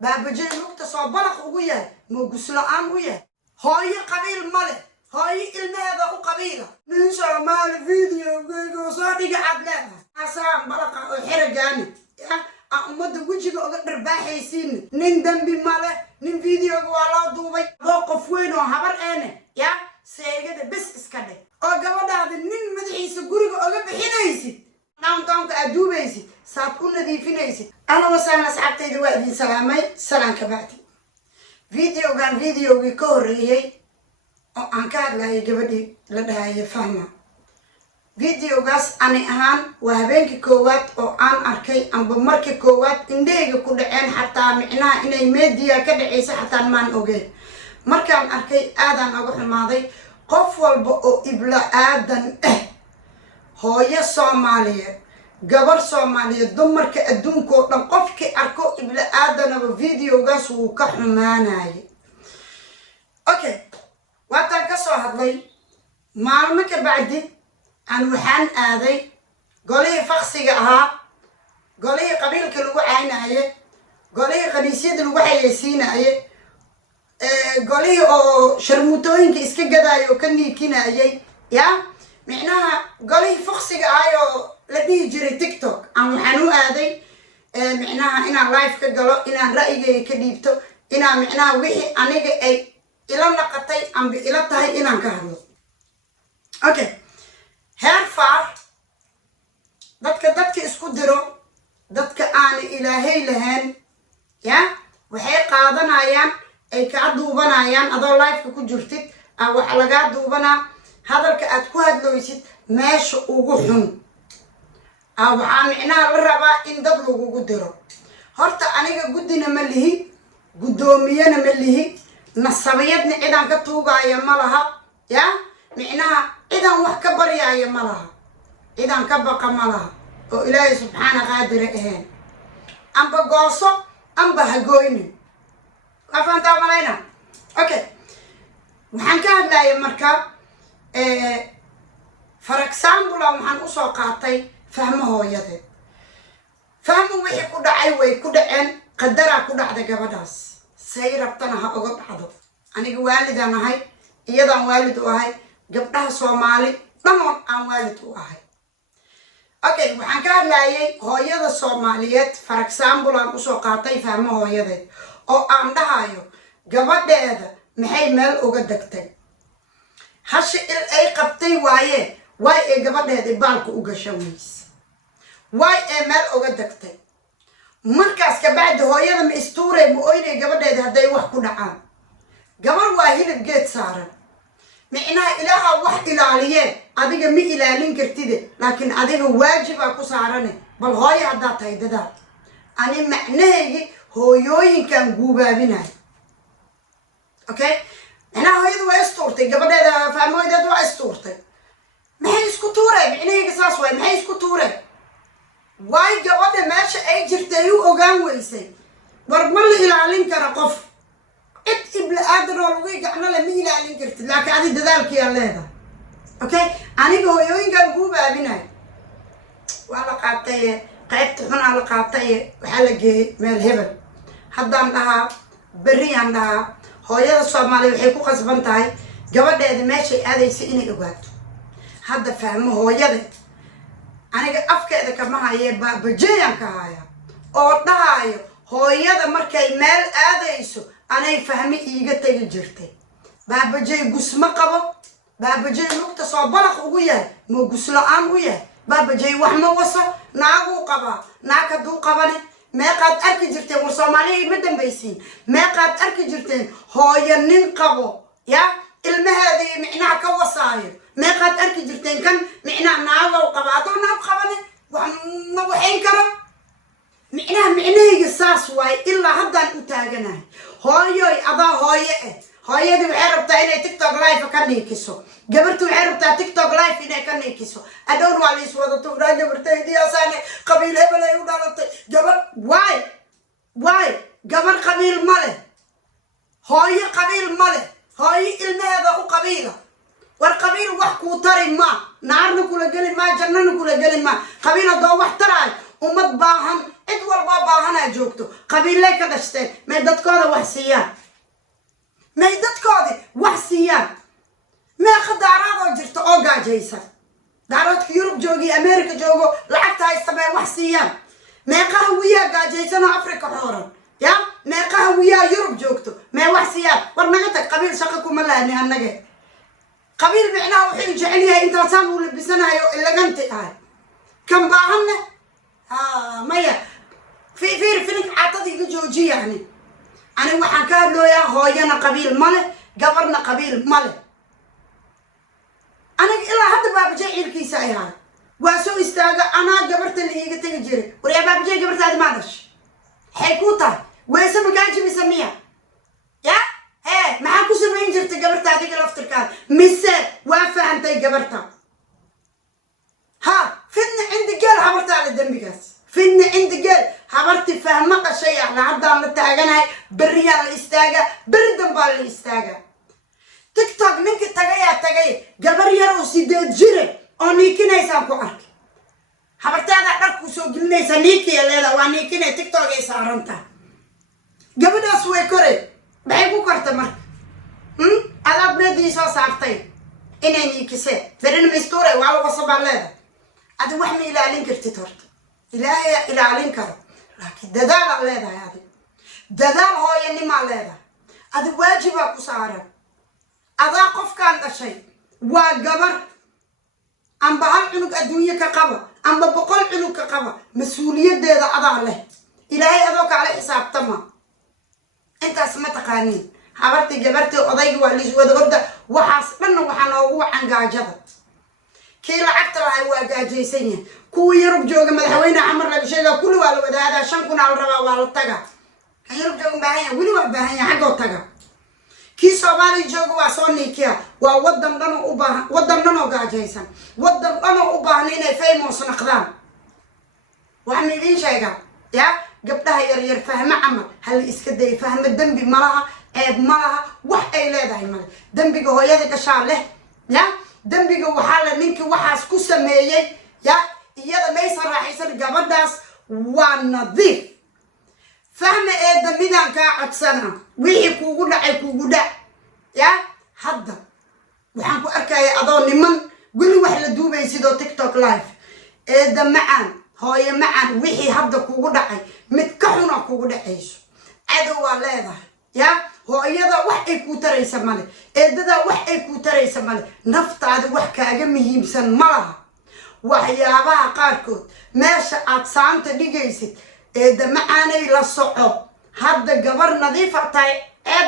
بابا جاي لقطة صبرك وياه موجس لعام وياه هاي قبيل ماله هاي الماذا قبيلة من شمال فيديو صادق عدلها عسام بركة حرجاني أمد وجهك أقدر باحيسين نندم بماله نن فيديو ولا دوبي ضوقف وين وحبر أنا يا سيجد بس إسكده قبل هذا نن مدحيس جوري أقدر بحنايسي نعم تانك أدوبيسي ساتكون نظيفينيسي أنا وسام أصحابتي دلوقتي سلام كبعتي فيديو كان فيديو بيكوري عن كاد لا يجبدي لدها فهمه فيديو قاس أنا أهان وهبينك كوات أو أن أركي أم بمرك كوات إنديك كل عين حتى معناه إني ميديا كده عيسى حتى ما نوجي مركان أركي آدم أقول الماضي قفل بقو إبلا آدم هوية صومالية قبر صومالية دمرك أدونكو نقفك أركو إبلا آدم وفيديو قاس وكحماناي أوكي وقتاً كسو هدلي معلومك بعدي عن وحان آذي قولي فخصي أها قولي قبيلك الوحي عيناي قولي قنيسيد الوحي يسيناي قولي أو شرموتوينك إسكي قدايو كني كيناي يا معناها قولي فخصي أهايو لدي يجري تيك توك عن وحانو آذي معناها إنا لايف كقلو إنا رأيي كديبتو إنا معناها وحي أنيقي أي إلا نقطي أم بإلا تهي إنا كهدو أوكي هرفار dadka isku diro dadka aan ilaahay lahayn ya waxay qaadanayaan ay ka duubanayaan adoo live ku jirtid waxa laga duubanaa hadalka aad ku hadlooysid meesha ugu xun waxa micnaha la rabaa in dad lagu diro horta aniga gudina ma lihi gudoomiyana ma lihi nasabiyadna ciidan ka tuugaya ma laha ya micnaha ciidan wax ka baryaaya ma laha إذا كبق ملها وإلهي سبحانه قادر إهان أم بقوصو أم بهجويني أفهم تعملينا أوكي وحن كان لا يمركا فركسان بلا وحن أصو قاطي فهمه يده فهمه وحي كودا عيوي كودا عين قدرها كودا عدا قبداس سيربتنا هاقود حدو أنا والد أنا هاي إيضا والد وهاي قبلها صومالي نمون أن والد وهاي أوكي وحن كان لايي هويدا الصوماليات فركسان بلان أسو قاطي فهمه هويدا أو عندهايو قبضيدا محي مال أغدكتي هاشي أي قبطي واي أي قبضيدا بالكو أغشويس واي أي مال أغدكتي مركز كبعد هويدا مستوري مؤيني قبضيدا هداي وحكو نعام قبر واهيل بجيت سارا معناها إلها واحد إلاليه أديك مي إلالين كرتيده لكن أديك واجب أكو سارني بل هاي عدات هاي ددا أنا معناه هويوين كان جوبا بيناي أوكي أنا هاي دوا استورتي قبل هذا فهموا هذا دوا استورتي ما هي سكوتورة معناه قصاص واي ما هي سكوتورة واي قبل ماشي أي جرتيو أوجان ويسي برمل إلالين كرقف إبلا قادر والوي قعنا لمين على إنكرت لكن عادي دذلك يا الله أوكي أنا بهويين قال جوبا بيناي وعلى قاطية قعدت هنا على قاطية وحلقة من الهبل حد عندها بري عندها هوية الصومالي وحيكو قصبنتاي قبل ده ماشي هذا يسئني أقعد هذا فهمه هوية أنا أفكر إذا كما هي بجيان كهايا أو تهايا هوية مركي مال هذا يسو أنا فهمي إيجا تيجي جرتي بابا جاي قسمة قبا بابا جاي نقطة صبرك وياه مو قسلان وياه بابا جاي وحمة وصا ناقو قبا ناكدو قباني ما قد أركي جرتين وصومالي مدن بيسين ما قد أركي جرتين هاي النين قبا يا المهدي معناه كوصاير ما قد أركي جرتين كان معناه ناقو قبا دو ناقو قباني وحمة وحين كرم معناه قصاص واي إلا هدان أتاقناه هاي أضا هاي دي وحربتا إني تيك توك لايف كاني كيسو قبرتو وحربتا تيك توك لايف إني كاني كيسو أدون والي سوادتو را قبرتا دي أساني قبيل هبلا يودالتي قبر واي قبر قبيل ماله هاي قبيل ماله هاي المهذا قبيلة والقبيل وحكو تري ما نار نقول قلي ما جنة نقول قلي ما قبيلة دو وحتراي ummad baahan cid walba baahanaa joogto qabiilay ka dhashteen may dadkooda wax siiyaan may dadkoodii wax siiyaan meeqa daaraadoo jirta oo gaajaysan daaroodka yurub joogi america joogo lacagta haysta may wax siiyaan meeqa hawiyaa gaajaysan oo afrika xooran ya meeqa hawiyaa yurub joogto may wax siiyaan war naga tag qabiil shaqo kuma laani annaga qabiil micnaha wuxuu jecel yahay intaasaan uu labisanayo ilaganti ahay kan baahanna maya fiir filinka caatadii iga jooji yani ani waxaan ka hadlooyaa hooyana qabiil male gabarna qabiil male aniga ilaa hadda baabajee ciilkiisa ay ahay waa soo istaaga anaa gabarta la iiga tegi jiray waryaa baabajee gabartaadi maa dhashay waxay kuu tahay wayse makaa jibisa miya ya maxaa ku samayn jirta gabarta adiga laftirkaada mise waa fahantay gabarta fidna cindi geel habartaa la dembigaas fidna cindi geel habarti fahma qashay ahna haddaan la taaganahay berriyaa la istaaga berri dambaa la istaaga tiktok ninki tagayaa tagay gabar yar oo 8 jire oo niikinaysaan ku arkay habartaada dharku soo gelinaysa niikiya leeda waa niikinay tiktok ay saaranta gabadhaas way koray maxay ku karta marka adaad meedii soo saartay inay niikisee berina mistuuray waa laga soo baleeda adi wax ma ilaalin kartid horta ilaahay ilaalin karo laakiin dadaal leedahay adi dadaal hooyanima leedahay adi waajibaa ku saaran adaa qofkaan dhashay waa gabar amba hal cunug adduunye ka qaba amba 100 cunug ka qaba mas-uuliyadeeda adaa leh ilaahay adoo kaala xisaabtama intaas ma taqaaniin habartii gabartii odayga waa liis wada orda waxaas dhanna waxaa noogu wacan gaajada kii lacagta lahay waa gaajaysan yahay kuwii yurub jooga madaxweyne xamar laga sheegaa kulli waa la wadaadaa 5 kun la rabaa waa la taga kan yurub jooga baahan yahay weli waa baahan yahay xaggoo taga kii Soomaali jooga waa soo niikiya waa wadan dhan u baahan wadan dhan oo gaajaysan wadan dhan oo u baahan inay famous noqdaan waxaan idin sheegaa ya gabdhaha yar yar fahma camal hal iska day fahma dambi malaha malaha wax ay leedahay male dambiga hooyada gashaa leh ya dambiga waxaa la ninki waxaas ku sameeyay ya iyada maysan raaxaysan gabadhaas waa nadiif fahma dambidaan kaa codsana wixii kuugu dhacay kuugu dhac ya hadda waxaan ku arkaya adoo niman guli wax la duubay sidoo tiktok live macaan hooyo macaan wixii hadda kuugu dhacay mid ka xun oo kuugu dhacayso cadow waa leedahay ya hooyada wax ay ku taraysa male eedada wax ay ku taraysa male naftaada wax kaaga muhiimsan malaha waxyaabaha qaarkood meesha aad saanta dhigaysid macaanay la soco hadda gabar nadiifa tahay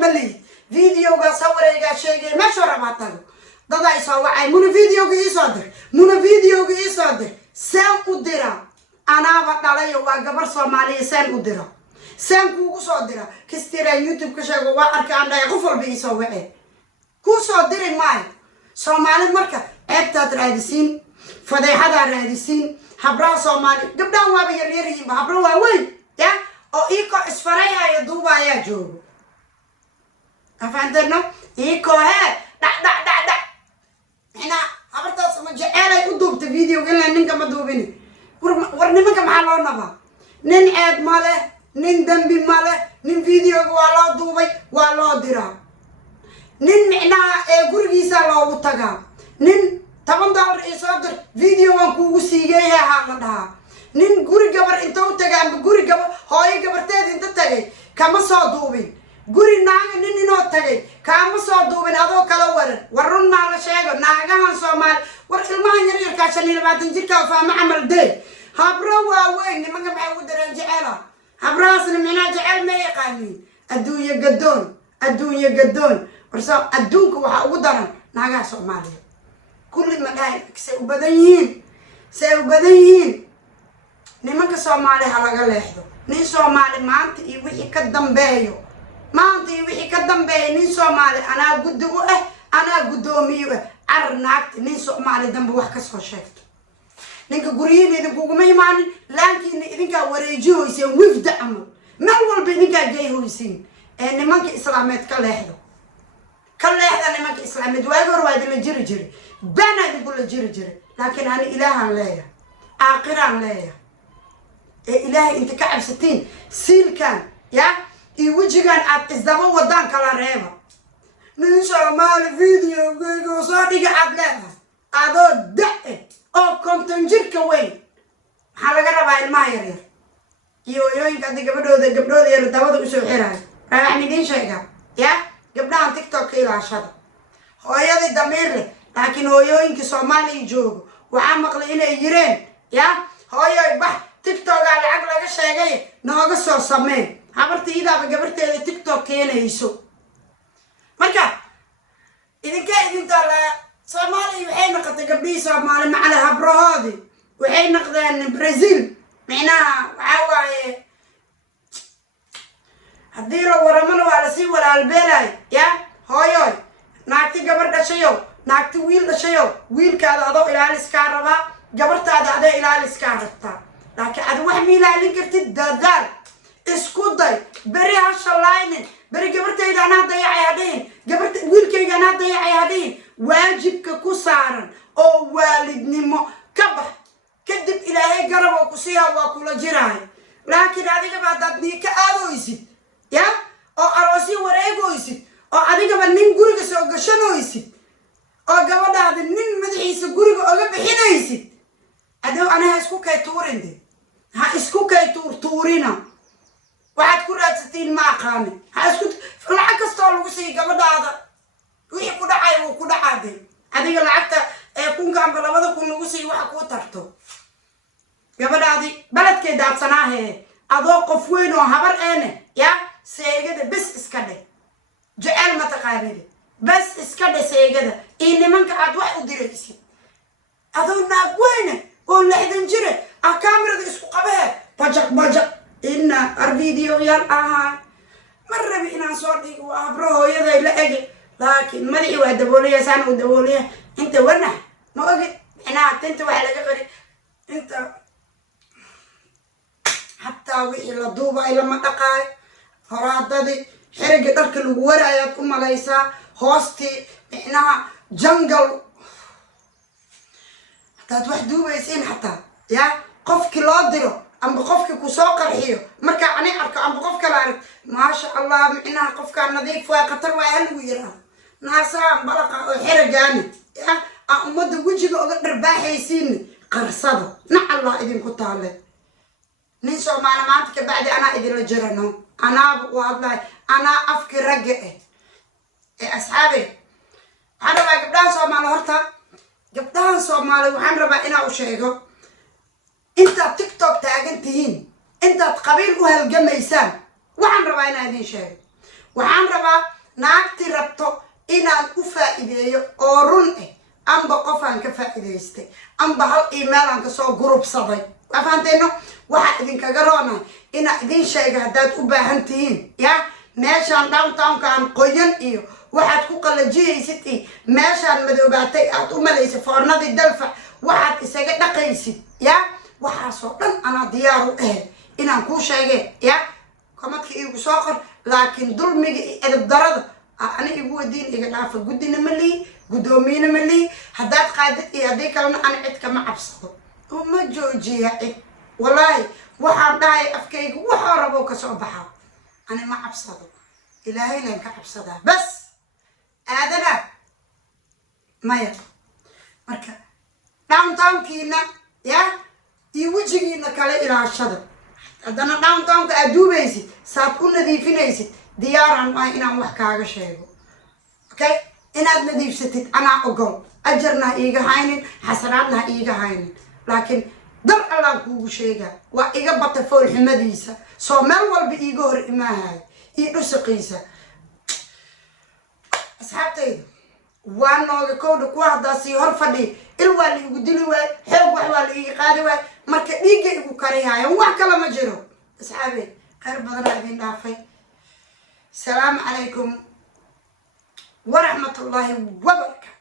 mali videoga sawareega sheegay meesha rabaatago dada ay soo wacay muna videoga ii soo dir saan u dira anaaba dhalayo waa gabar Soomaaliya saan u dira saan kuugu soo dira kistira YouTube ka sheego waa arkaan dhaay qof walba ii soo wacay ku soo diray maay Soomaali marka eegtaad raadisiin fadeexada raadisiin habraa Soomaali gabdhaha waa yar yar yihiin habraa waa weyn ya oo iko isfaraya duubaya joogo afaantana iko da ina habartaas ma jecelay u duubta video ilaa ninka ma duubin war nimanka maxaa loo naba nin ceeb male nin dambi male nin videoga waa loo duubay waa loo diraa nin micnaha gurigiisa loogu tagaa nin $10 isoo dir video waan kuugu siigay haa la dhahaa nin guri gabar inta u tagay amba guri gabar hooyo gabarteed inta tagay kama soo duubin guri naaga nin inoo tagay kama soo duubin adoo kala waran warun ma la sheego naagahan Soomaali war ilmahan yar yar ka 25 jirka fahma camal day habro waa weyn nimanka maxay u dareen jecela habraasna mina jecel ma yaqaanin adduunyo gadoon warso adduunka waxa ugu daran naagaha Soomaaliya kulli ma dhahay say u badan yihiin nimanka Soomaali ha laga leexdo nin Soomaali maanta iyo wixii ka dambeeyo nin Soomaali anaa guddi u anaa guddoomiye arnaagta nin Soomaali dambe wax ka soo sheegto ninka guriyiin idinkuguma imaanin laakiin idinkaa wareejihoyseen wifda amal meel walba idinkaa geyhoysiin nimanka islaameed ka leexda nimanka islaameed waagi hore waa idinla jiri jiray bana idinkula jiri jiray laakiin ani ilaahaan leeyahay aakhiraan leeyahay إلهي أنت كعب 60 سيل كان يا يوجيكان عاد إزدبوا ودان كلا ريبا ننشر مال فيديو صادق عاد لها هذا دقة أو كم تنجر كوين حلقة ربع الماير يو ينك قبلو ذي يردوا بسوي حراي يعني دين شيء يا قبلها عن تيك توك إلى عشرة هو يدي دمير له لكن هو ينك صومالي يجوب وعمق لينا يجرين يا هو يبح تيك توك على عقلك الشيء ناقص صمين عبرت إذا بقبرت تيك توك هنا يسوع مركا إذا كان على صومالي وحين نقد قبلي صومالي مع الهبرة هذه وحين نقد برازيل معناها وعواي هديرو ورمنا ولا سي ولا البلاي يا هاي ناكتي قبر دشيو ناكتي ويل دشيو ويل كذا هذا إلى الإسكاربا قبرت هذا إلى الإسكاربتا لكن هذا واحد مين اللي كرت الدار اسكودي بري هالشلاين بري قبرت إذا أنا ضيع هذين قبرت ويل كي أنا ضيع هذين واجبك كسارن أو والد نمو كبح كدب إلهي قرب وكسيها وكل جراي لكن هذه بعد ذلك أرويسي يا أو أروسي وريغويسي أو هذه بعد نين غوري كسر قشنويسي أو قبل هذا نين مدحيس غوري أو بحنايسي هذا أنا هسكو كي تورين دي هسكو كي تورينا واحد كرة 60 ما قامي هسكو العكس طال وسي قبل هذا ويحكوا كده عاي وكده عادي هذه العكتة يكون كان بلبده كل وسي وحكوا ترتو قبل هذه بلد كده صناعه أضو قفوين وهبر أنا يا سيجده بس إسكده جعل ما تقابله بس إسكده سيجده إني منك عدوى ودريسي أضو ناقوينه ولا حد نجري الكاميرا دي اسكو قبها بجق إن الفيديو يلا مرة بينا صوتي وأبروه يدا إلا أجي لكن مدعي ودبوليه سان ودبوليه أنت ونا ما أجي أنا أنت وعلى جبري أنت حتى وإلى دوبا إلى ما أقاي فرادتي حرق درك الورايات ليسا هوستي إحنا جنجل حتى تواحد دوبا يسين حتى يا قفك لا ديرو أم بقفك كسوق الحيو مركا عني أركا أم بقفك لارك ما شاء الله إنها قفك نظيف وقطر وأهل ويرا ناسا بلقا حرقاني يا أمد وجهك أقدر باحيسيني قرصده نع الله إذن كنت عليه ننسو معلوماتك بعد أنا إذن لجرنو أنا والله أنا أفكر رجعه أصحابي أنا ما قبلان سو مالو هرتا قبلان سو مالو وحن ربا إنا أشيغو أنت تيك توك تاجنتين أنت تقبيل وهالجميسان وحن ربا إنا إذن شيغ وحن ربا ناكتي ربطو إنا أفائدة أورون أم بقفان كفائدة أم بهال إيميل كسو جروب صدي وفهمتينو waxa idinka garoona ina idin sheega hadaad u baahan tihiin ya meeshan downtown kan qoyan iyo waxaad ku qalajiyaysid meeshan madoobaatay aad u malaysa foornadii dalfa waxaad isaga dhaqaysid ya waxa soo dhan ana diyaar u ah inaan ku sheege ya komadka igu soo qor laakiin dulmiga edeb darada ana igu wadiin iga dhaafa gudina mali gudoomiina mali hadaad qaadid iyo hadii kalena ana cid kama cabsado uma joojiya والله وحام داي أفكيك وحاربو كسوبها أنا ما عبصده إلهي لين كعبصده بس هذا ما يطلع مركا داون كينا يا يوجينا كلا إلى الشدر هذا داون كأدوبيسي ساتكون نظيفينيسي ديارا ما إنا وحكاغا شيء أوكي إنا نظيف ستت أنا أقول أجرنا إيجا هاينين حسناتنا إيجا هاينين لكن در الله كوغو شيغا وا إيغا بطا فول حمديسا سو مال والبا إيغا هور إماهاي إيغا سقيسا أصحابتي وانوغا كودا كواحدا سي هور فدي إلوالي إيغو ديلي واي حيوغ وحوالي إيغا قادي واي مركا إيغا إيغو كاريهاي وواح كلا ما جيرو أصحابي خير بدنا إذن دافي السلام عليكم ورحمة الله وبركاته.